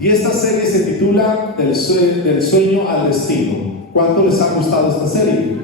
Y esta serie se titula Del sueño al destino. ¿Cuánto les ha gustado esta serie?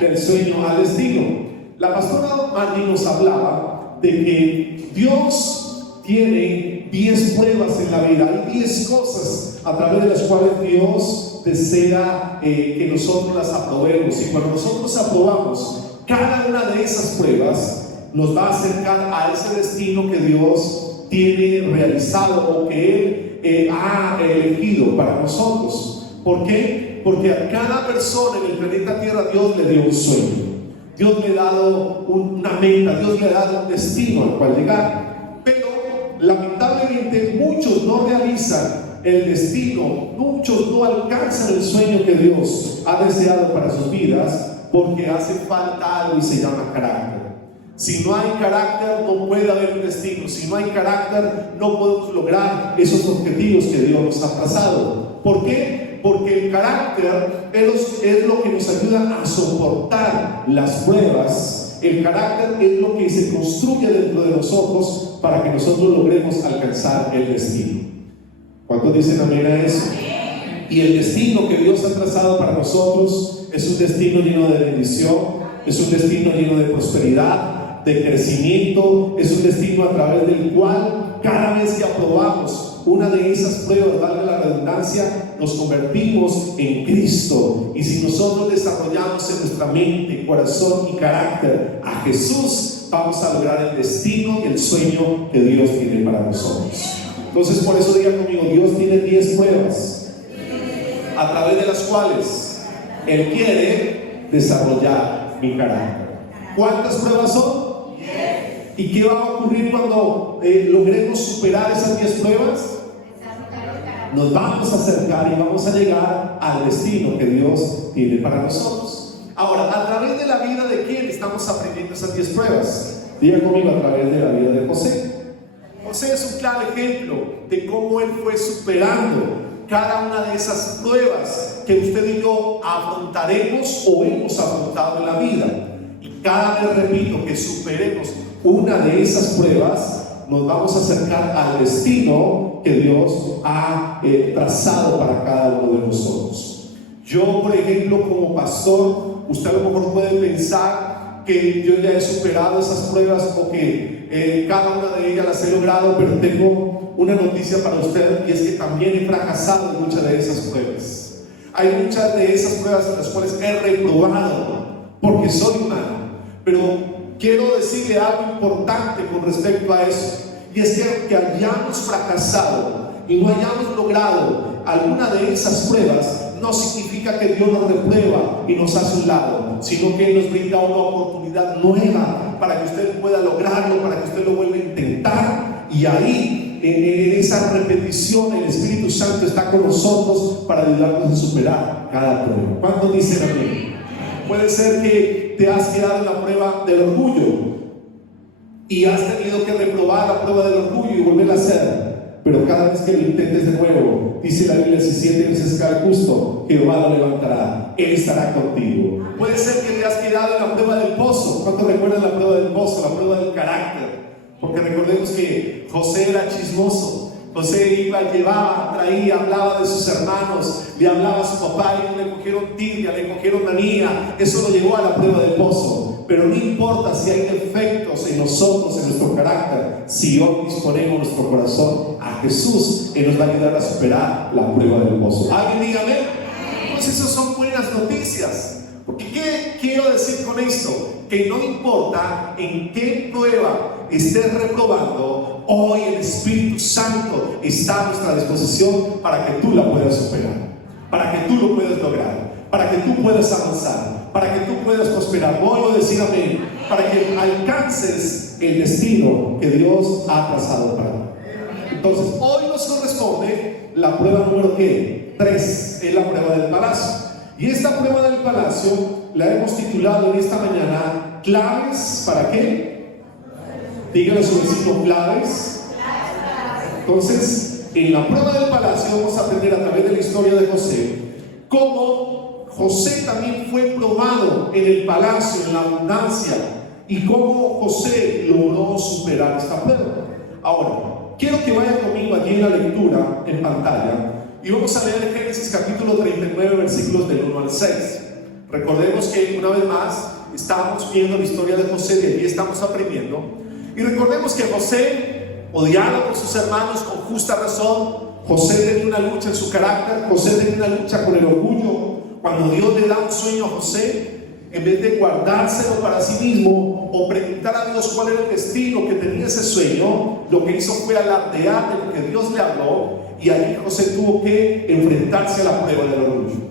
Del sueño al destino. La pastora Maggie nos hablaba de que Dios tiene 10 pruebas en la vida. Hay 10 cosas a través de las cuales Dios desea que nosotros las aprobemos. Y cuando nosotros aprobamos cada una de esas pruebas, nos va a acercar a ese destino que Dios tiene realizado o que Él ha elegido para nosotros. ¿Por qué? Porque a cada persona en el planeta Tierra Dios le dio un sueño. Dios le ha dado una meta, Dios le ha dado un destino al cual llegar. Pero lamentablemente muchos no realizan el destino, muchos no alcanzan el sueño que Dios ha deseado para sus vidas, porque hace falta algo y se llama carácter. Si no hay carácter, no puede haber un destino. Si no hay carácter, no podemos lograr esos objetivos que Dios nos ha trazado. ¿Por qué? Porque el carácter es lo que nos ayuda a soportar las pruebas. El carácter es lo que se construye dentro de nosotros para que nosotros logremos alcanzar el destino. ¿Cuántos dicen amén a eso? Y el destino que Dios ha trazado para nosotros es un destino lleno de bendición, es un destino lleno de prosperidad, de crecimiento, es un destino a través del cual cada vez que aprobamos una de esas pruebas, valga la redundancia, nos convertimos en Cristo. Y si nosotros desarrollamos en nuestra mente, corazón y carácter a Jesús, vamos a lograr el destino y el sueño que Dios tiene para nosotros. Entonces, por eso diga conmigo, Dios tiene 10 pruebas a través de las cuales Él quiere desarrollar mi carácter. ¿Cuántas pruebas son? ¿Y qué va a ocurrir cuando logremos superar esas 10 pruebas? Nos vamos a acercar y vamos a llegar al destino que Dios tiene para nosotros. Ahora, ¿a través de la vida de quién estamos aprendiendo esas 10 pruebas? Diga conmigo, a través de la vida de José. José es un claro ejemplo de cómo él fue superando cada una de esas pruebas que usted y yo afrontaremos o hemos afrontado en la vida. Y cada vez repito que superemos una de esas pruebas, nos vamos a acercar al destino que Dios ha trazado para cada uno de nosotros. Yo, por ejemplo, como pastor, usted a lo mejor puede pensar que yo ya he superado esas pruebas o que cada una de ellas las he logrado, pero tengo una noticia para usted, y es que también he fracasado en muchas de esas pruebas. Hay muchas de esas pruebas en las cuales he reprobado porque soy humano, pero quiero decirle algo importante con respecto a eso, y es que aunque hayamos fracasado y no hayamos logrado alguna de esas pruebas, no significa que Dios nos reprueba y nos hace un lado, sino que Él nos brinda una oportunidad nueva para que usted pueda lograrlo, para que usted lo vuelva a intentar. Y ahí, en esa repetición, el Espíritu Santo está con nosotros para ayudarnos a superar cada prueba. ¿Cuántos dicen amén? Puede ser que te has quedado en la prueba del orgullo y has tenido que reprobar la prueba del orgullo y volver a hacer. Pero cada vez que lo intentes de nuevo, dice la Biblia, si 7 veces cae justo, Jehová lo levantará, Él estará contigo. Puede ser que te has quedado en la prueba del pozo. ¿Cuántos recuerdan la prueba del pozo? La prueba del carácter. Porque recordemos que José era chismoso. José iba, llevaba, traía, hablaba de sus hermanos, le hablaba a su papá y le cogieron tirria, le cogieron manía. Eso lo llevó a la prueba del pozo. Pero no importa si hay defectos en nosotros, en nuestro carácter, si hoy disponemos nuestro corazón a Jesús, Él nos va a ayudar a superar la prueba del pozo. ¿Alguien dígame? Pues esas son buenas noticias. Porque ¿qué quiero decir con esto? Que no importa en qué prueba estés reprobando, hoy el Espíritu Santo está a nuestra disposición para que tú la puedas superar, para que tú lo puedas lograr, para que tú puedas avanzar, para que tú puedas prosperar. Vuelvo a decir amén, para que alcances el destino que Dios ha trazado para ti. Entonces, hoy nos corresponde la prueba número 3, es la prueba del palacio. Y esta prueba del palacio la hemos titulado en esta mañana, claves, ¿para qué? Dígale a su vecino, claves. Entonces, en la prueba del palacio vamos a aprender a través de la historia de José cómo José también fue probado en el palacio, en la abundancia, y cómo José logró superar esta prueba. Ahora, quiero que vayan conmigo allí en la lectura, en pantalla, y vamos a leer Génesis capítulo 39, versículos del 1 al 6. Recordemos que una vez más estamos viendo la historia de José, de allí estamos aprendiendo. Y recordemos que José, odiado por sus hermanos con justa razón, José tenía una lucha en su carácter, José tenía una lucha con el orgullo. Cuando Dios le da un sueño a José, en vez de guardárselo para sí mismo o preguntar a Dios cuál era el destino que tenía ese sueño, lo que hizo fue alardear de lo que Dios le habló, y allí José tuvo que enfrentarse a la prueba del orgullo.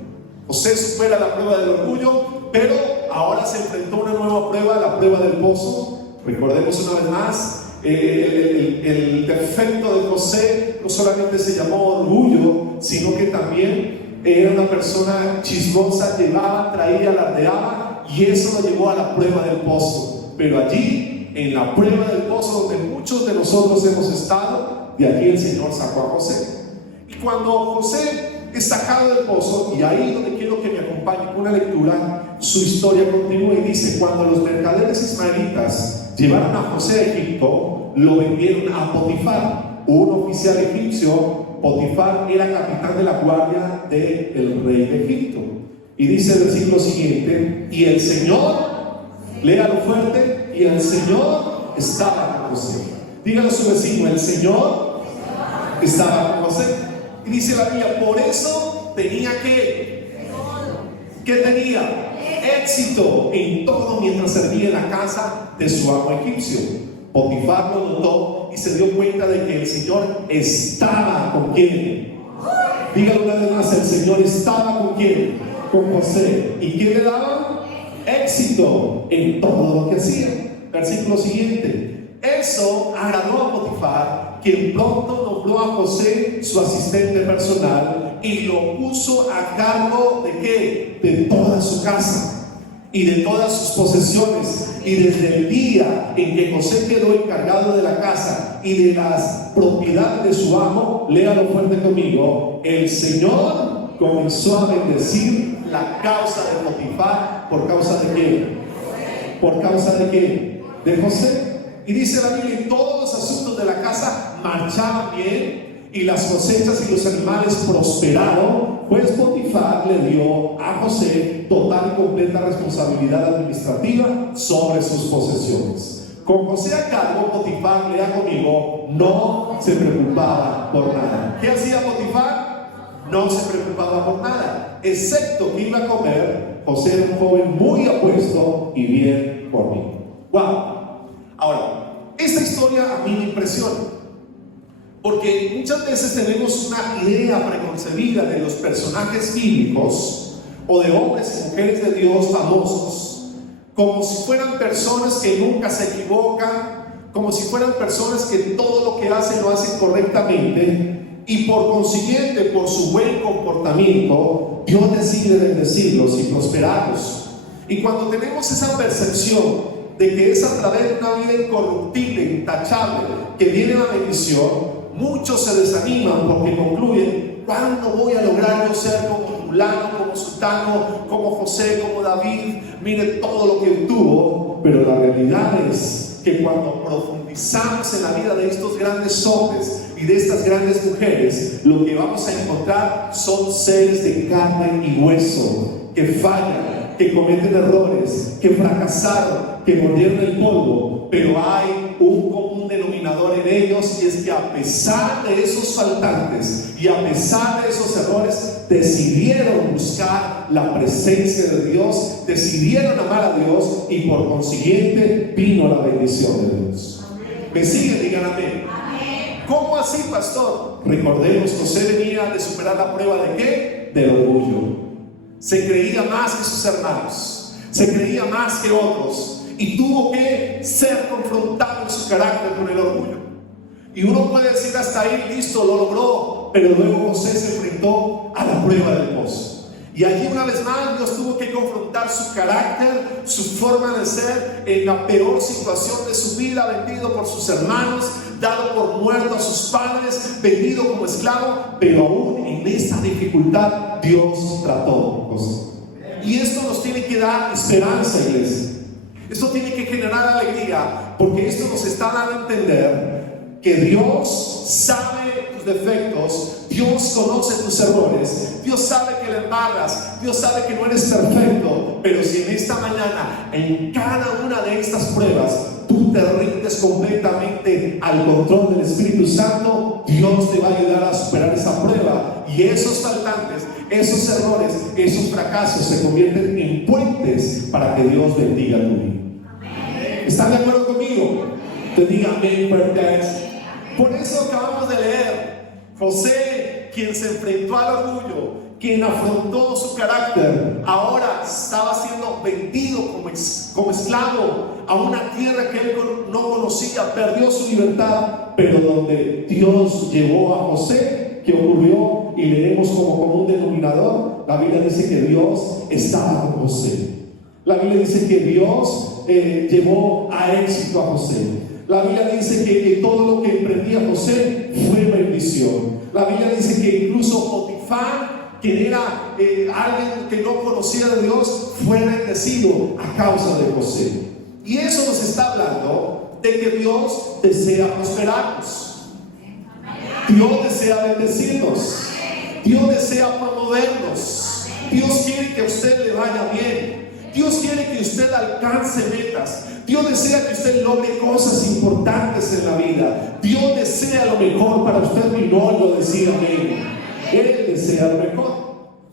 José supera la prueba del orgullo, pero ahora se enfrentó a una nueva prueba, la prueba del pozo. Recordemos una vez más, el defecto de José no solamente se llamó orgullo, sino que también era una persona chismosa, llevaba, traía, alardeaba, y eso lo llevó a la prueba del pozo. Pero allí, en la prueba del pozo, donde muchos de nosotros hemos estado, de allí el Señor sacó a José. Y cuando José es sacado del pozo, y ahí donde quiero que me acompañe con una lectura, su historia continúa y dice: cuando los mercaderes ismaelitas llevaron a José a Egipto, lo vendieron a Potifar, un oficial egipcio. Potifar era capitán de la guardia del rey de Egipto. Y dice el versículo siguiente: y el Señor, léalo fuerte, y el Señor estaba con José. Dígale a su vecino: el Señor estaba con José. Y dice la Biblia: por eso tenía ¿qué tenía? Éxito en todo mientras servía en la casa de su amo egipcio. Potifar lo notó y se dio cuenta de que el Señor estaba con quién. Dígalo una vez más: el Señor estaba con quién, con José. ¿Y quién le daba? Éxito en todo lo que hacía. Versículo siguiente: eso agradó a Potifar, quien pronto nombró a José su asistente personal y lo puso a cargo ¿de qué? De toda su casa y de todas sus posesiones. Y desde el día en que José quedó encargado de la casa y de las propiedades de su amo, léalo fuerte conmigo, el Señor comenzó a bendecir la causa de Potifar. ¿Por causa de qué? ¿Por causa de qué? De José. Y dice la Biblia: y todos los asuntos de la casa marchaban bien, y las cosechas y los animales prosperaron, pues Potifar le dio a José total y completa responsabilidad administrativa sobre sus posesiones. Con José a cargo, Potifar, lea conmigo, no se preocupaba por nada. ¿Qué hacía Potifar? No se preocupaba por nada, excepto que iba a comer. José era un joven muy apuesto y bien comido. ¡Wow! Ahora, esta historia a mí me impresiona, porque muchas veces tenemos una idea preconcebida de los personajes bíblicos o de hombres y mujeres de Dios famosos, como si fueran personas que nunca se equivocan, como si fueran personas que todo lo que hacen lo hacen correctamente, y por consiguiente, por su buen comportamiento, Dios decide bendecirlos y prosperarlos. Y cuando tenemos esa percepción de que es a través de una vida incorruptible, intachable, que viene la bendición, muchos se desaniman porque concluyen: ¿cuándo voy a lograr yo ser como fulano, como sultano, como José, como David? Mire todo lo que tuvo. Pero la realidad es que cuando profundizamos en la vida de estos grandes hombres y de estas grandes mujeres, lo que vamos a encontrar son seres de carne y hueso, que fallan, que cometen errores, que fracasaron, que mordieron el polvo, pero hay un común denominador en ellos, y es que a pesar de esos faltantes y a pesar de esos errores, decidieron buscar la presencia de Dios, decidieron amar a Dios, y por consiguiente vino la bendición de Dios. ¿Me siguen? Digan amén. ¿Cómo así, pastor? Recordemos, José venía de superar la prueba ¿de qué? Del orgullo. Se creía más que sus hermanos, se creía más que otros, y tuvo que ser confrontado en su carácter con el orgullo. Y uno puede decir: hasta ahí, listo, lo logró. Pero luego José se enfrentó a la prueba del pozo, y allí una vez más Dios tuvo que confrontar su carácter, su forma de ser, en la peor situación de su vida, vendido por sus hermanos, dado por muerto a sus padres, vendido como esclavo. Pero aún en esa dificultad Dios trató con José. Y esto nos tiene que dar esperanza, iglesia. Esto tiene que generar alegría, porque esto nos está dando a entender que Dios sabe tus defectos, Dios conoce tus errores, Dios sabe que le embarras, Dios sabe que no eres perfecto, pero si en esta mañana, en cada una de estas pruebas, tú te rindes completamente al control del Espíritu Santo, Dios te va a ayudar a superar esa prueba, y esos faltantes, esos errores, esos fracasos se convierten en puentes para que Dios bendiga tu vida. ¿Están de acuerdo conmigo? Te diga amén, fuerte. Por eso acabamos de leer, José, quien se enfrentó al orgullo, quien afrontó su carácter, ahora estaba siendo vendido como esclavo a una tierra que él no conocía, perdió su libertad, pero donde Dios llevó a José, ¿qué ocurrió? Y leemos como común denominador, la Biblia dice que Dios estaba con José. La Biblia dice que Dios llevó a éxito a José. La Biblia dice que todo lo que emprendía José fue bendición. La Biblia dice que incluso Potifar, quien era alguien que no conocía de Dios, fue bendecido a causa de José. Y eso nos está hablando de que Dios desea prosperarnos. Dios desea bendecirnos. Dios desea promovernos. Dios quiere que a usted le vaya bien. Dios quiere que usted alcance metas. Dios desea que usted logre cosas importantes en la vida. Dios desea lo mejor para usted y no lo decía amén. Él desea lo mejor.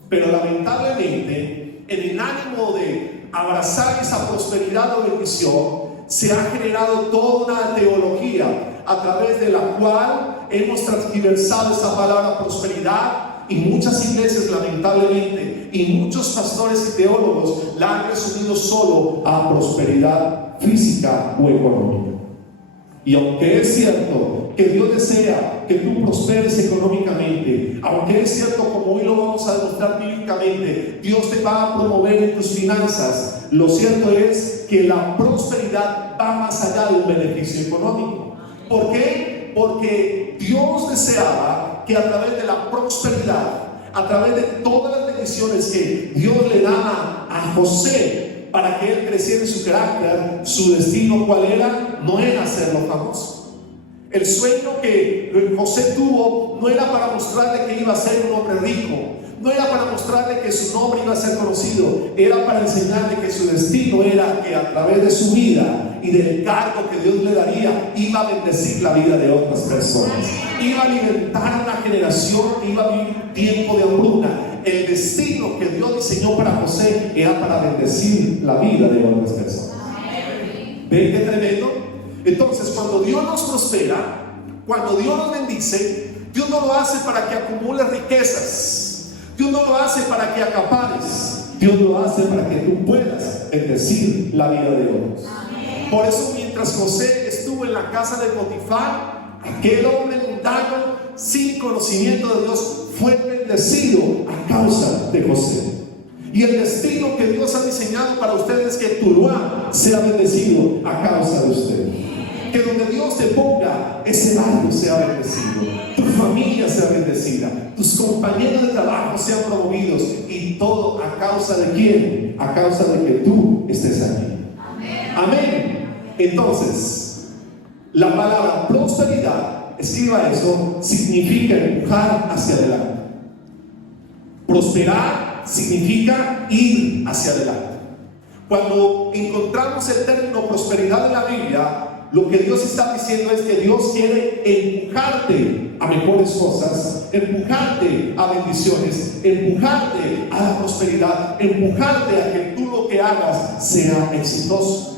Pero lamentablemente, en el ánimo de abrazar esa prosperidad o bendición, se ha generado toda una teología a través de la cual hemos transversado esa palabra prosperidad. Y muchas iglesias, lamentablemente, y muchos pastores y teólogos la han resumido solo a prosperidad física o económica. Y aunque es cierto que Dios desea que tú prosperes económicamente, aunque es cierto, como hoy lo vamos a demostrar bíblicamente, Dios te va a promover en tus finanzas, lo cierto es que la prosperidad va más allá de un beneficio económico. ¿Por qué? Porque Dios deseaba que a través de la prosperidad, a través de todas las bendiciones que Dios le daba a José para que él creciera en su carácter, su destino ¿cuál era? No era hacerlo famoso. El sueño que José tuvo no era para mostrarle que iba a ser un hombre rico, no era para mostrarle que su nombre iba a ser conocido, era para enseñarle que su destino era que a través de su vida y del cargo que Dios le daría, iba a bendecir la vida de otras personas, iba a alimentar una generación, iba a vivir tiempo de hambruna. El destino que Dios diseñó para José era para bendecir la vida de otras personas. ¿Ven qué tremendo? Entonces, cuando Dios nos prospera, cuando Dios nos bendice, Dios no lo hace para que acumules riquezas, Dios no lo hace para que acapares, Dios lo hace para que tú puedas bendecir la vida de otros. Por eso, mientras José estuvo en la casa de Potifar, aquel hombre mundano sin conocimiento de Dios fue bendecido a causa de José. Y el destino que Dios ha diseñado para ustedes es que Tuluá sea bendecido a causa de usted. Que donde Dios te ponga, ese barrio sea bendecido, tu familia sea bendecida, tus compañeros de trabajo sean promovidos, y todo a causa de ¿quién? A causa de que tú estés aquí. Amén. Entonces, la palabra prosperidad, escriba eso, significa empujar hacia adelante. Prosperar significa ir hacia adelante. Cuando encontramos el término prosperidad en la Biblia, lo que Dios está diciendo es que Dios quiere empujarte a mejores cosas, empujarte a bendiciones, empujarte a la prosperidad, empujarte a que tú lo que hagas sea exitoso.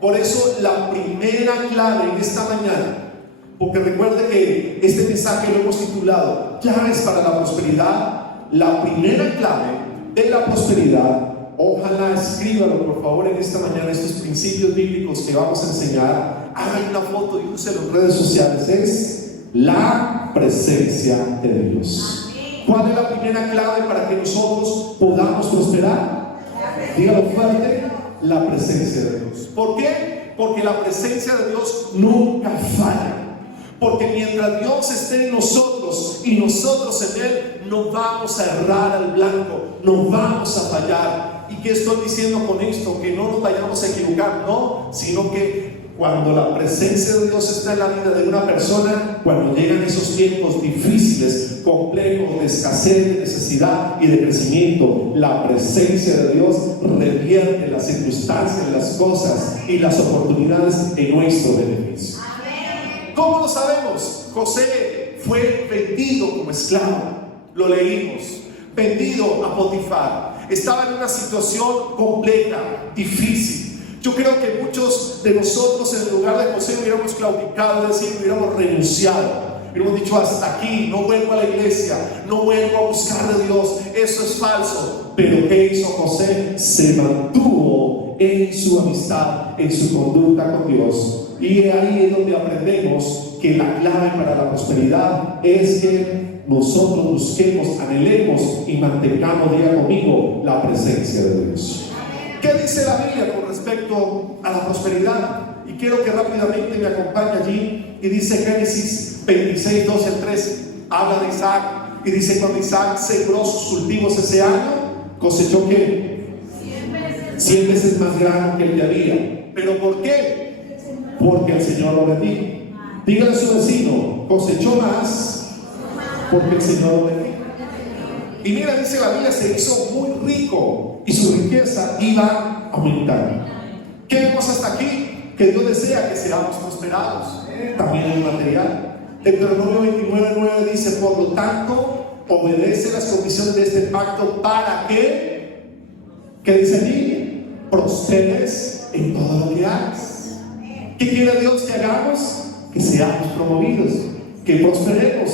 Por eso la primera clave en esta mañana, porque recuerde que este mensaje lo hemos titulado Claves para la Prosperidad. La primera clave de la prosperidad, ojalá escríbalo por favor en esta mañana, estos principios bíblicos que vamos a enseñar, hagan una foto y úsenlo en redes sociales, es la presencia de Dios. ¿Cuál es la primera clave para que nosotros podamos prosperar? Dígalo fuerte, la presencia de Dios. ¿Por qué? Porque la presencia de Dios nunca falla. Porque mientras Dios esté en nosotros y nosotros en Él, no vamos a errar al blanco, no vamos a fallar. ¿Y qué estoy diciendo con esto? Que no nos vayamos a equivocar, no, sino que Cuando la presencia de Dios está en la vida de una persona, cuando llegan esos tiempos difíciles, complejos, de escasez, de necesidad y de crecimiento, la presencia de Dios revierte las circunstancias, las cosas y las oportunidades en nuestro beneficio. ¿Cómo lo sabemos? José fue vendido como esclavo, lo leímos, vendido a Potifar. Estaba en una situación compleja, difícil. Yo creo que muchos de nosotros en el lugar de José hubiéramos claudicado, es decir, hubiéramos renunciado. Hubiéramos dicho: hasta aquí, no vuelvo a la iglesia, no vuelvo a buscar de Dios, eso es falso. Pero ¿qué hizo José? Se mantuvo en su amistad, en su conducta con Dios. Y ahí es donde aprendemos que la clave para la prosperidad es que nosotros busquemos, anhelemos y mantengamos, diga conmigo, la presencia de Dios. ¿Qué dice la Biblia con respecto a la prosperidad? Y quiero que rápidamente me acompañe allí. Y dice Génesis 26, 12 al 13. Habla de Isaac. Y dice: cuando Isaac sembró sus cultivos ese año, cosechó ¿qué? 100 veces más grande que el que había. ¿Pero por qué? Porque el Señor lo bendijo. Dígale a su vecino: cosechó más porque el Señor lo bendijo. Y mira, dice la Biblia, se hizo muy rico y su riqueza iba aumentando. ¿Qué vemos hasta aquí? Que Dios desea que seamos prosperados, también en material. Deuteronomio 29:9 dice: por lo tanto, obedece las condiciones de este pacto para que, ¿qué dice allí? Prosperes en todo lo que hagas. ¿Qué quiere Dios que hagamos? Que seamos promovidos, que prosperemos.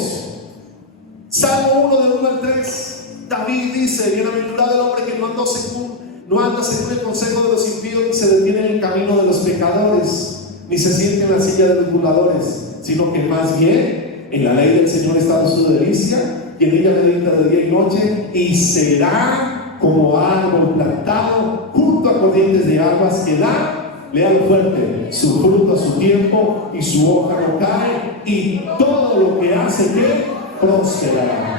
Salmo 1 de 1 al 3. David dice: bienaventurado el hombre que no anda según el consejo de los impíos, ni se detiene en el camino de los pecadores, ni se siente en la silla de los burladores, sino que más bien en la ley del Señor está su delicia, y en ella medita de día y noche, y será como árbol plantado junto a corrientes de aguas, que da, léalo fuerte, su fruto a su tiempo, y su hoja no cae, y todo lo que hace que prosperará.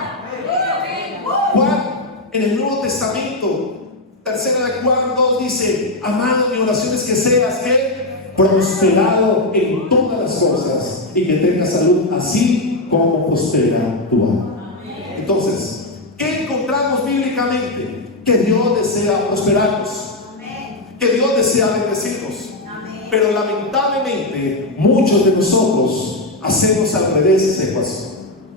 Juan, en el Nuevo Testamento, 3 de Juan 2 dice: amado, mi oración es que seas ¿qué? Prosperado en todas las cosas y que tengas salud, así como prospera tu alma. Entonces, ¿qué encontramos bíblicamente? Que Dios desea prosperarnos, que Dios desea bendecirnos. Pero lamentablemente muchos de nosotros hacemos al revés esa ecuación.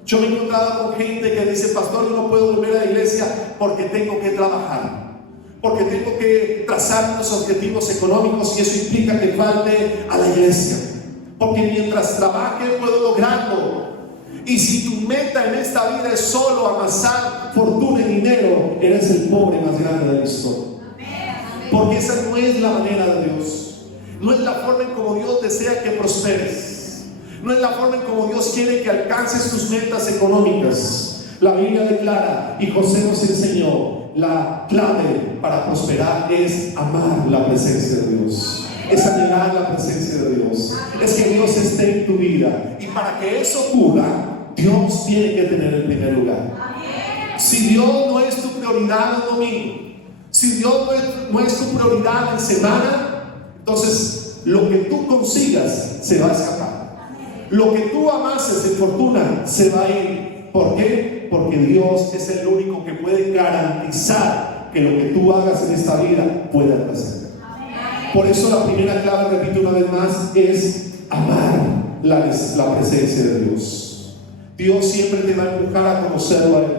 Yo me he encontrado con gente que dice: pastor, yo no puedo volver a la iglesia porque tengo que trabajar, porque tengo que trazar unos objetivos económicos, y eso implica que falte a la iglesia, porque mientras trabaje puedo lograrlo. Y si tu meta en esta vida es solo amasar fortuna y dinero, eres el pobre más grande de la historia. Porque esa no es la manera de Dios, no es la forma en como Dios desea que prosperes. No es la forma en como Dios quiere que alcances tus metas económicas. La Biblia declara, y José nos enseñó, la clave para prosperar es amar la presencia de Dios, es anhelar la presencia de Dios, es que Dios esté en tu vida. Y para que eso ocurra, Dios tiene que tener el primer lugar. Si Dios no es tu prioridad el domingo, si Dios no es tu prioridad en semana, entonces lo que tú consigas se va a escapar. Lo que tú amases en fortuna se va a ir. ¿Por qué? Porque Dios es el único que puede garantizar que lo que tú hagas en esta vida pueda trascender. Por eso la primera clave, repito una vez más, es amar la presencia de Dios. Dios siempre te va a empujar a conocerlo a Él,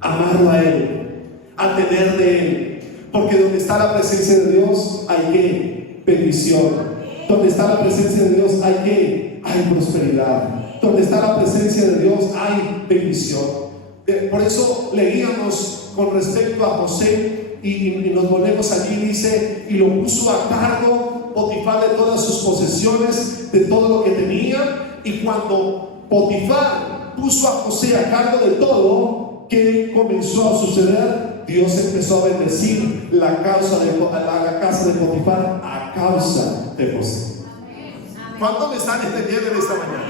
amarlo a Él, a tener de Él. Porque donde está la presencia de Dios hay ¿qué? Bendición. Donde está la presencia de Dios hay ¿qué? Hay prosperidad. Donde está la presencia de Dios hay bendición. Por eso leíamos con respecto a José y nos volvemos allí. Dice: y lo puso a cargo Potifar de todas sus posesiones, de todo lo que tenía. Y cuando Potifar puso a José a cargo de todo, ¿qué comenzó a suceder? Dios empezó a bendecir la casa de Potifar a causa de José. ¿Cuántos me están entendiendo en esta mañana?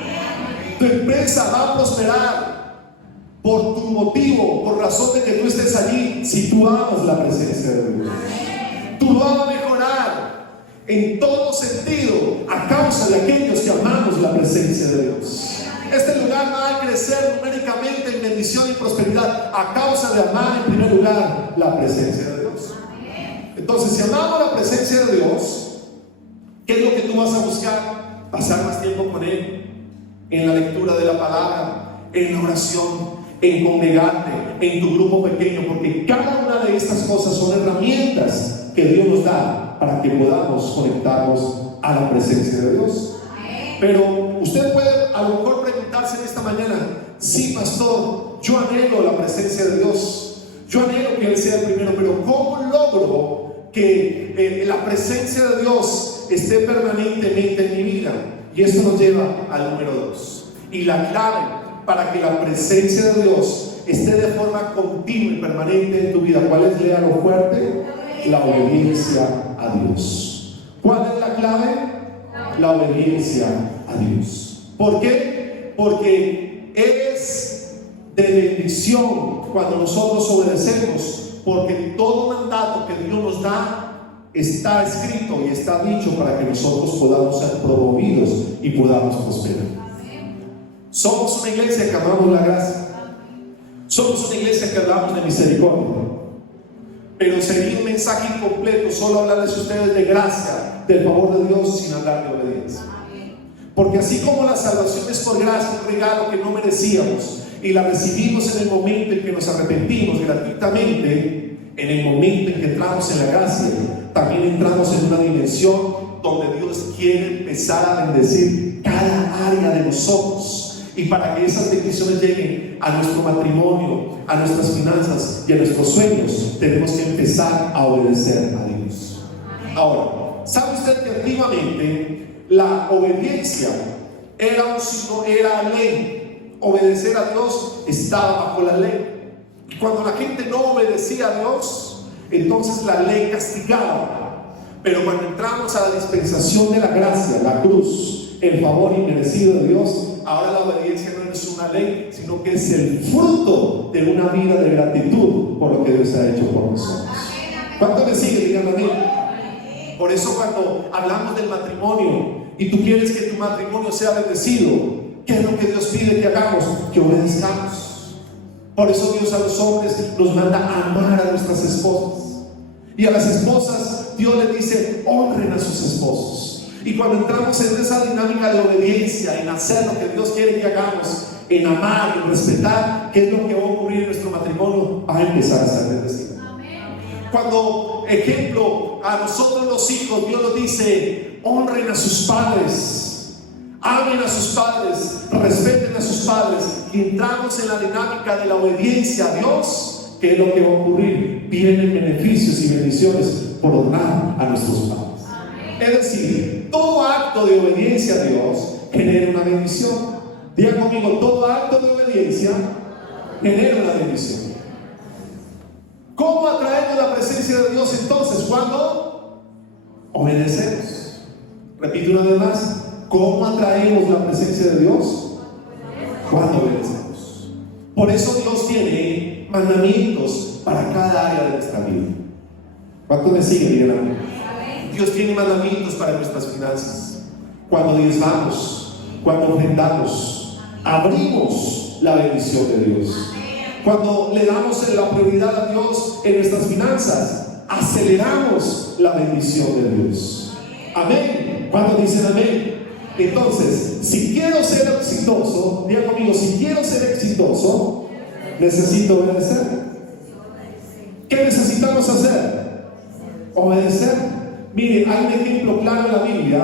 Tu empresa va a prosperar por tu motivo, por razón de que tú estés allí, si tú amas la presencia de Dios. Tú vas a mejorar en todo sentido a causa de aquellos que amamos la presencia de Dios. Este lugar va a crecer numéricamente en bendición y prosperidad a causa de amar en primer lugar la presencia de Dios. Entonces, si amamos la presencia de Dios, ¿qué es lo que tú vas a buscar? Pasar más tiempo con Él, en la lectura de la palabra, en la oración, en congregarte, en tu grupo pequeño, porque cada una de estas cosas son herramientas que Dios nos da para que podamos conectarnos a la presencia de Dios. Pero usted puede a lo mejor preguntarse en esta mañana: sí, pastor, yo anhelo la presencia de Dios, yo anhelo que Él sea el primero, pero ¿cómo logro que la presencia de Dios esté permanentemente en mi vida? Y esto nos lleva al número 2. Y la clave para que la presencia de Dios esté de forma continua y permanente en tu vida, ¿cuál es? Léalo fuerte: la obediencia a Dios. ¿Cuál es la clave? La obediencia a Dios. ¿Por qué? Porque es de bendición cuando nosotros obedecemos, porque todo mandato que Dios nos da está escrito y está dicho para que nosotros podamos ser promovidos y podamos prosperar. Somos una iglesia que amamos la gracia. Somos una iglesia que hablamos de misericordia. Pero sería un mensaje incompleto solo hablarles a ustedes de gracia, del favor de Dios, sin hablar de obediencia. Porque así como la salvación es por gracia, un regalo que no merecíamos, y la recibimos en el momento en que nos arrepentimos gratuitamente, en el momento en que entramos en la gracia, también entramos en una dimensión donde Dios quiere empezar a bendecir cada área de nosotros. Y para que esas bendiciones lleguen a nuestro matrimonio, a nuestras finanzas y a nuestros sueños, tenemos que empezar a obedecer a Dios. Ahora, ¿sabe usted que antiguamente la obediencia era ley? Obedecer a Dios estaba bajo la ley. Y cuando la gente no obedecía a Dios, entonces la ley castigaba. Pero cuando entramos a la dispensación de la gracia, la cruz, el favor inmerecido de Dios, ahora la obediencia no es una ley, sino que es el fruto de una vida de gratitud por lo que Dios ha hecho por nosotros. ¿Cuánto me sigue? Díganlo a mí. Por eso cuando hablamos del matrimonio y tú quieres que tu matrimonio sea bendecido, ¿qué es lo que Dios pide que hagamos? Que obedezcamos. Por eso Dios a los hombres nos manda a amar a nuestras esposas. Y a las esposas Dios les dice: honren a sus esposos. Y cuando entramos en esa dinámica de obediencia, en hacer lo que Dios quiere que hagamos, en amar, en respetar, ¿qué es lo que va a ocurrir en nuestro matrimonio? Va a empezar a ser bendecido. Cuando, ejemplo, a nosotros los hijos, Dios nos dice: honren a sus padres, amen a sus padres, respeten a sus padres, y entramos en la dinámica de la obediencia a Dios, ¿qué es lo que va a ocurrir? Vienen beneficios y bendiciones por honrar a nuestros padres. Es decir, todo acto de obediencia a Dios genera una bendición. Diga conmigo: todo acto de obediencia genera una bendición. ¿Cómo atraemos la presencia de Dios entonces? Cuando obedecemos. Repito una vez más: ¿cómo atraemos la presencia de Dios? Cuando obedecemos. Por eso Dios tiene mandamientos para cada área de nuestra vida. ¿Cuánto me sigue? Díganme. Dios tiene mandamientos para nuestras finanzas. Cuando diezmamos, cuando ofrendamos, abrimos la bendición de Dios. Cuando le damos la prioridad a Dios en nuestras finanzas, aceleramos la bendición de Dios. Amén. ¿Cuándo dicen amén? Entonces, si quiero ser exitoso, diga conmigo: si quiero ser exitoso, necesito obedecer. ¿Qué necesitamos hacer? Obedecer. Miren, hay un ejemplo claro en la Biblia,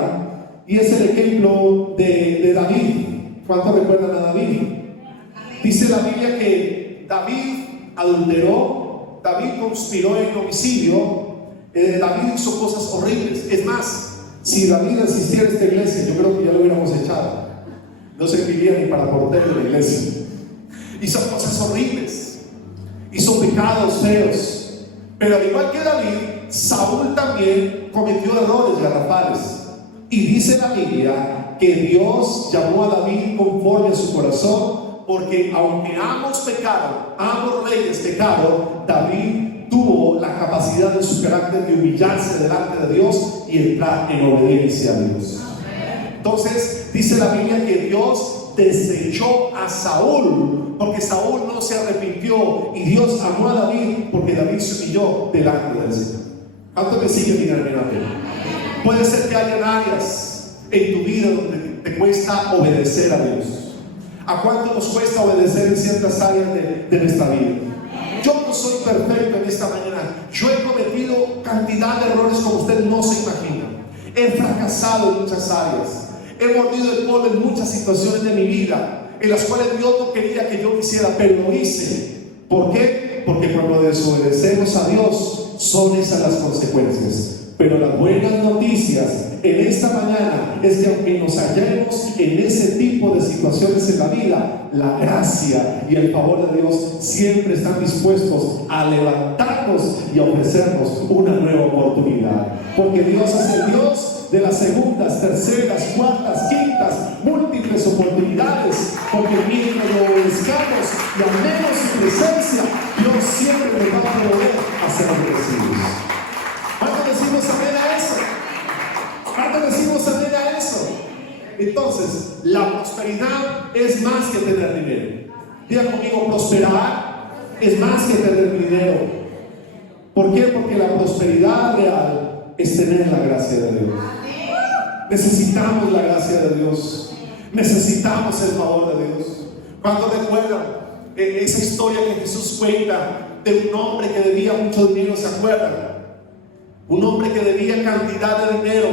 y es el ejemplo de David. ¿Cuántos recuerdan a David? Dice la Biblia que David adulteró, David conspiró en homicidio, David hizo cosas horribles. Es más, si David asistiera a esta iglesia, yo creo que ya lo hubiéramos echado. No serviría ni para portero de la iglesia. Hizo cosas horribles, hizo pecados feos. Pero al igual que David, Saúl también cometió errores garrafales. Y dice la Biblia que Dios llamó a David conforme a su corazón, porque aunque ambos pecaron, ambos reyes pecaron, David tuvo tuvo la capacidad en su carácter de humillarse delante de Dios y entrar en obediencia a Dios. Entonces dice la Biblia que Dios desechó a Saúl porque Saúl no se arrepintió, y Dios amó a David porque David se humilló delante del Señor. ¿Cuánto me sigue, mi hermano? Puede ser que hayan áreas en tu vida donde te cuesta obedecer a Dios. ¿A cuánto nos cuesta obedecer en ciertas áreas de nuestra vida? Yo no soy perfecto en esta mañana. Yo he cometido cantidad de errores como usted no se imagina. He fracasado en muchas áreas. He mordido el polvo en muchas situaciones de mi vida en las cuales Dios no quería que yo lo hiciera, pero lo hice. ¿Por qué? Porque cuando desobedecemos a Dios son esas las consecuencias. Pero las buenas noticias en esta mañana es que aunque nos hallemos en ese tipo de situaciones en la vida, la gracia y el favor de Dios siempre están dispuestos a levantarnos y a ofrecernos una nueva oportunidad. Porque Dios es el Dios de las segundas, terceras, cuartas, quintas, múltiples oportunidades. Porque mientras lo obedezcamos y amemos su presencia, Dios siempre nos va a proveer a ser bendecidos. ¿Cuánto decimos amén a eso? ¿Cuánto decimos amén a eso? Entonces, la prosperidad es más que tener dinero. Diga conmigo, prosperar es más que tener dinero. ¿Por qué? Porque la prosperidad real es tener la gracia de Dios. Necesitamos la gracia de Dios. Necesitamos el favor de Dios. ¿Cuánto recuerdan esa historia que Jesús cuenta de un hombre que debía mucho dinero? ¿Se acuerdan? Un hombre que debía cantidad de dinero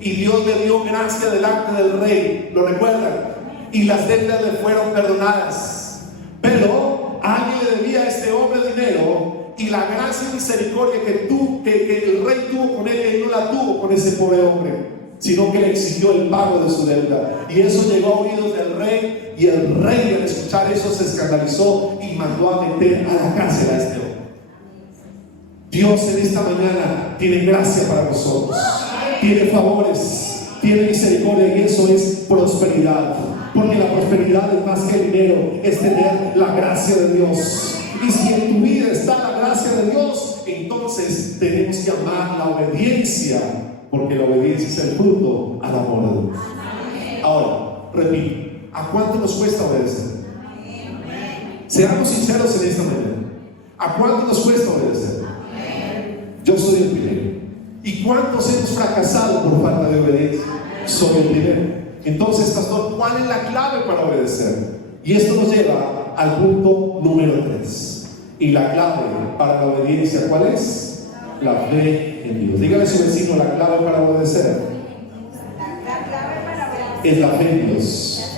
y Dios le dio gracia delante del rey. ¿Lo recuerdan? Y las deudas le fueron perdonadas. Pero alguien le debía a este hombre dinero, y la gracia y misericordia que el rey tuvo con él, él no la tuvo con ese pobre hombre, sino que le exigió el pago de su deuda. Y eso llegó a oídos del rey, y el rey al escuchar eso se escandalizó y mandó a meter a la cárcel a este hombre. Dios en esta mañana tiene gracia para nosotros, tiene favores, tiene misericordia, y eso es prosperidad. Porque la prosperidad es más que el dinero, es tener la gracia de Dios. Y si en tu vida está la gracia de Dios, entonces tenemos que amar la obediencia, porque la obediencia es el fruto al amor de Dios. Ahora, repito, ¿a cuánto nos cuesta obedecer? Seamos sinceros en esta mañana. ¿A cuánto nos cuesta obedecer? Yo soy el primero. ¿Y cuántos hemos fracasado por falta de obediencia? Soy el primero. Entonces, pastor, ¿cuál es la clave para obedecer? Y esto nos lleva al punto número 3. Y la clave para la obediencia, ¿cuál es? La fe en Dios. Dígale a su vecino, la clave para obedecer es la fe en Dios.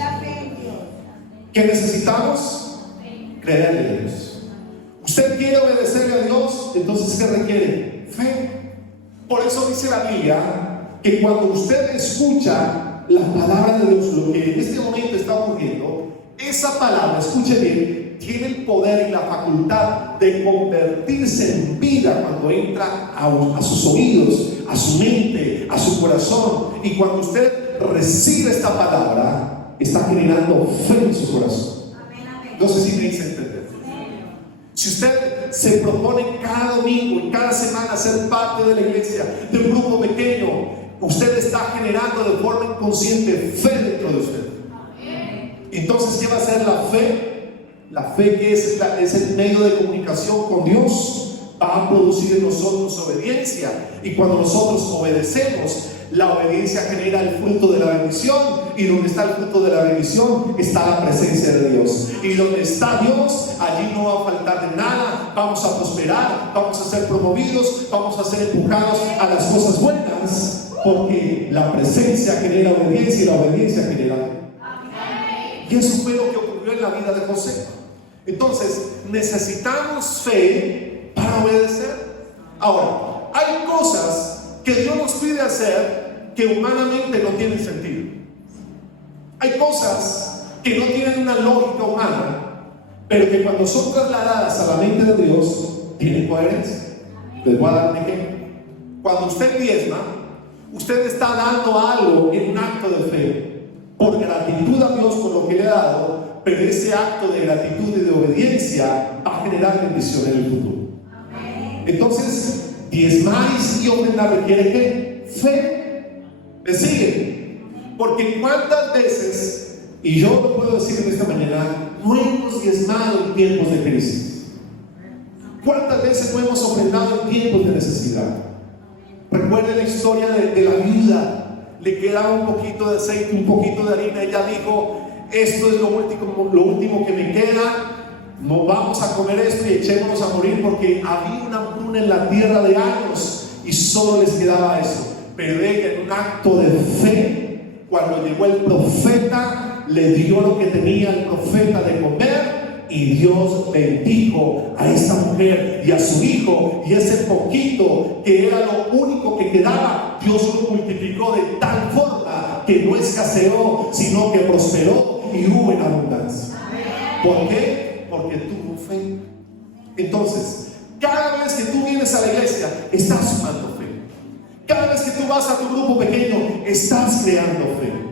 ¿Qué necesitamos? Creer en Dios. Usted quiere obedecerle a Dios, entonces ¿qué requiere? Fe. Por eso dice la Biblia que cuando usted escucha la palabra de Dios, lo que en este momento está ocurriendo, esa palabra, escuche bien, tiene el poder y la facultad de convertirse en vida cuando entra a sus oídos, a su mente, a su corazón. Y cuando usted recibe esta palabra, está generando fe en su corazón. No sé si me hice entender. Si usted se propone cada domingo y cada semana ser parte de la iglesia, de un grupo pequeño, usted está generando de forma inconsciente fe dentro de usted. Entonces, ¿qué va a ser la fe? La fe, que es el medio de comunicación con Dios, va a producir en nosotros obediencia. Y cuando nosotros obedecemos, la obediencia genera el fruto de la bendición. Y donde está el fruto de la bendición está la presencia de Dios. Y donde está Dios, allí no va a faltar de nada. Vamos a prosperar, vamos a ser promovidos, vamos a ser empujados a las cosas buenas, porque la presencia genera obediencia y la obediencia genera fe. Y eso fue lo que ocurrió en la vida de José. Entonces, necesitamos fe para obedecer. Ahora, hay cosas que Dios nos pide hacer que humanamente no tienen sentido. Hay cosas que no tienen una lógica humana, pero que cuando son trasladadas a la mente de Dios, tienen coherencia. Les voy a dar un ejemplo. Cuando usted diezma, usted está dando algo en un acto de fe, por gratitud a Dios por lo que le ha dado, pero ese acto de gratitud y de obediencia va a generar bendición en el futuro. Entonces, diezmar y ofrendar requiere ¿qué? Fe. ¿Me siguen? Porque cuántas veces, y yo lo puedo decir en esta mañana, no hemos diezmado en tiempos de crisis. ¿Cuántas veces no hemos ofrendado en tiempos de necesidad? Recuerden la historia de la viuda. Le quedaba un poquito de aceite, un poquito de harina. Ella dijo: esto es lo último que me queda. No vamos a comer esto y echémonos a morir, porque había una hambruna en la tierra de años y solo les quedaba eso. Pero ella, en un acto de fe, cuando llegó el profeta, le dio lo que tenía el profeta de comer. Y Dios bendijo a esta mujer y a su hijo, y ese poquito que era lo único que quedaba, Dios lo multiplicó de tal forma que no escaseó, sino que prosperó y hubo en abundancia. ¿Por qué? Porque tuvo fe. Entonces, cada vez que tú vienes a la iglesia, estás sumando fe. Cada vez que tú vas a tu grupo pequeño, estás creando fe.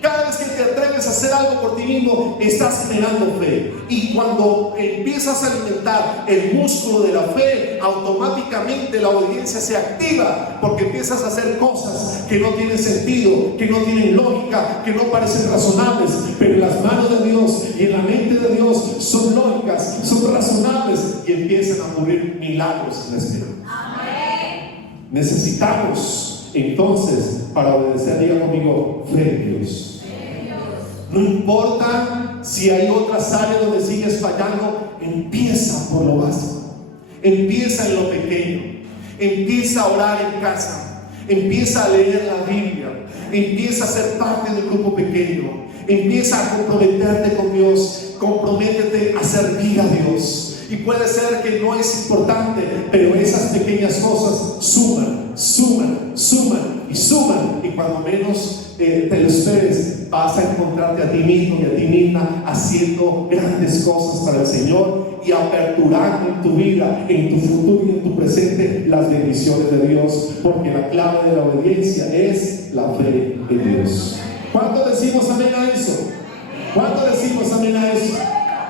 Cada vez que te atreves a hacer algo por ti mismo, estás generando fe. Y cuando empiezas a alimentar el músculo de la fe, automáticamente la obediencia se activa, porque empiezas a hacer cosas que no tienen sentido, que no tienen lógica, que no parecen razonables, pero en las manos de Dios y en la mente de Dios son lógicas, son razonables, y empiezan a ocurrir milagros en la espíritu. Necesitamos entonces, para obedecer, diga conmigo, fe en Dios. No importa si hay otras áreas donde sigues fallando, empieza por lo básico. Empieza en lo pequeño. Empieza a orar en casa. Empieza a leer la Biblia. Empieza a ser parte del grupo pequeño. Empieza a comprometerte con Dios. Comprométete a servir a Dios. Y puede ser que no es importante, pero esas pequeñas cosas suman, suman, suman y suman. Y cuando menos te lo esperes, vas a encontrarte a ti mismo y a ti misma haciendo grandes cosas para el Señor y aperturando en tu vida, en tu futuro y en tu presente las bendiciones de Dios, porque la clave de la obediencia es la fe en Dios. ¿Cuánto decimos amén a eso? ¿Cuánto decimos amén a eso?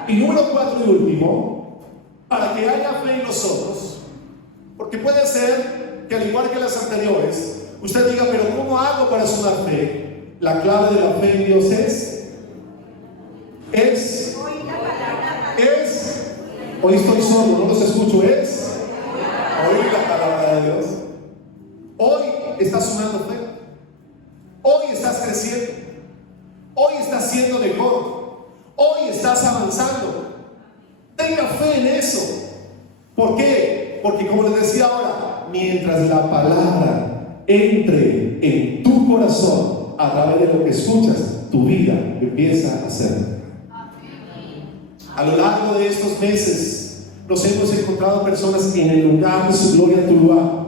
Y número 4 y último, para que haya fe en nosotros, porque puede ser que al igual que las anteriores, usted diga: pero ¿cómo hago para sumar fe? La clave de la fe en Dios hoy estoy sordo, no los escucho, es oír la palabra de Dios. Hoy estás sumando fe, hoy estás creciendo, hoy estás siendo mejor, hoy estás avanzando. Tenga fe en eso. ¿Por qué? Porque, como les decía ahora, mientras la palabra entre en tu corazón a través de lo que escuchas, tu vida empieza a ser. A lo largo de estos meses nos hemos encontrado personas en el lugar de su gloria, tu lugar,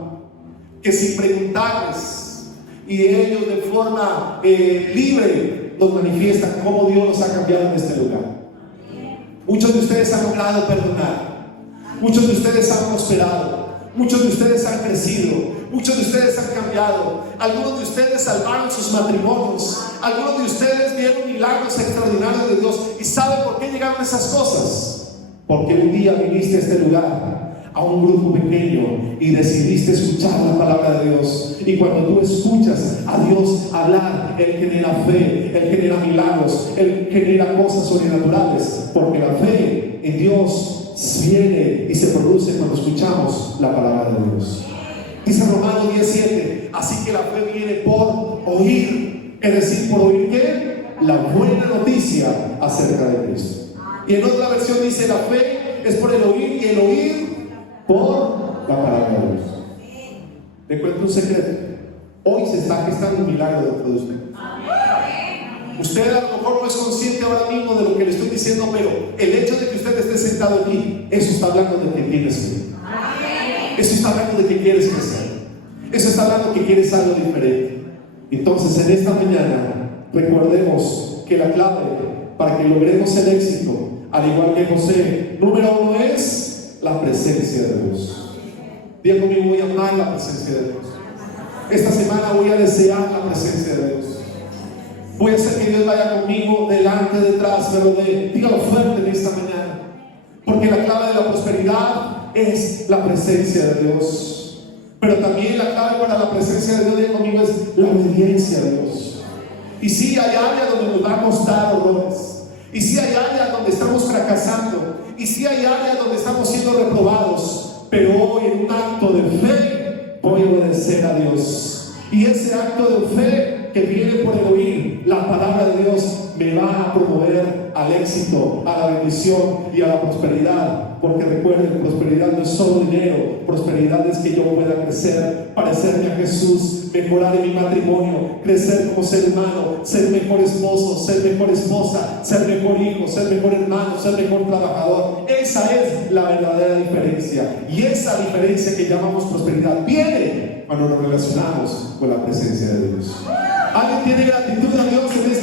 que sin preguntarles, y ellos de forma libre nos manifiestan cómo Dios nos ha cambiado en este lugar. Muchos de ustedes han logrado perdonar, muchos de ustedes han prosperado, muchos de ustedes han crecido, muchos de ustedes han cambiado, algunos de ustedes salvaron sus matrimonios, algunos de ustedes vieron milagros extraordinarios de Dios. ¿Y saben por qué llegaron esas cosas? Porque un día viniste a este lugar, a un grupo pequeño, y decidiste escuchar la palabra de Dios. Y cuando tú escuchas a Dios hablar, Él genera fe, Él genera milagros, Él genera cosas sobrenaturales, porque la fe en Dios viene y se produce cuando escuchamos la palabra de Dios. Dice Romanos 10:7: así que la fe viene por oír, es decir, por oír ¿qué? La buena noticia acerca de Cristo. Y en otra versión dice: la fe es por el oír, y el oír por la palabra de Dios. Te cuento un secreto: hoy se está gestando un milagro dentro de usted. Usted a lo mejor no es consciente ahora mismo de lo que le estoy diciendo, pero el hecho de que usted esté sentado aquí, eso está hablando de que tienes fe. Eso está hablando de que quieres crecer. Eso está hablando de que quieres algo diferente. Entonces, en esta mañana, recordemos que la clave para que logremos el éxito, al igual que José, número 1 es la presencia de Dios. Diga conmigo: voy a amar la presencia de Dios. Esta semana voy a desear la presencia de Dios. Voy a hacer que Dios vaya conmigo, delante, detrás, me rodee. Dígalo fuerte en esta mañana. Porque la clave de la prosperidad es la presencia de Dios. Pero también la clave para la presencia de Dios, diga conmigo, es la obediencia a Dios. Y sí hay áreas donde nos va a costar dolores. Y sí hay áreas donde estamos fracasando. Y sí hay áreas donde estamos siendo reprobados. Pero hoy, en un acto de fe, voy a obedecer a Dios. Y ese acto de fe que viene por el oír la palabra de Dios me va a promover al éxito, a la bendición y a la prosperidad. Porque recuerden, prosperidad no es solo dinero, prosperidad es que yo pueda crecer, parecerme a Jesús, mejorar en mi matrimonio, crecer como ser humano, ser mejor esposo, ser mejor esposa, ser mejor hijo, ser mejor hermano, ser mejor trabajador. Esa es la verdadera diferencia. Y esa diferencia que llamamos prosperidad viene cuando nos relacionamos con la presencia de Dios. ¿Alguien tiene gratitud a Dios en este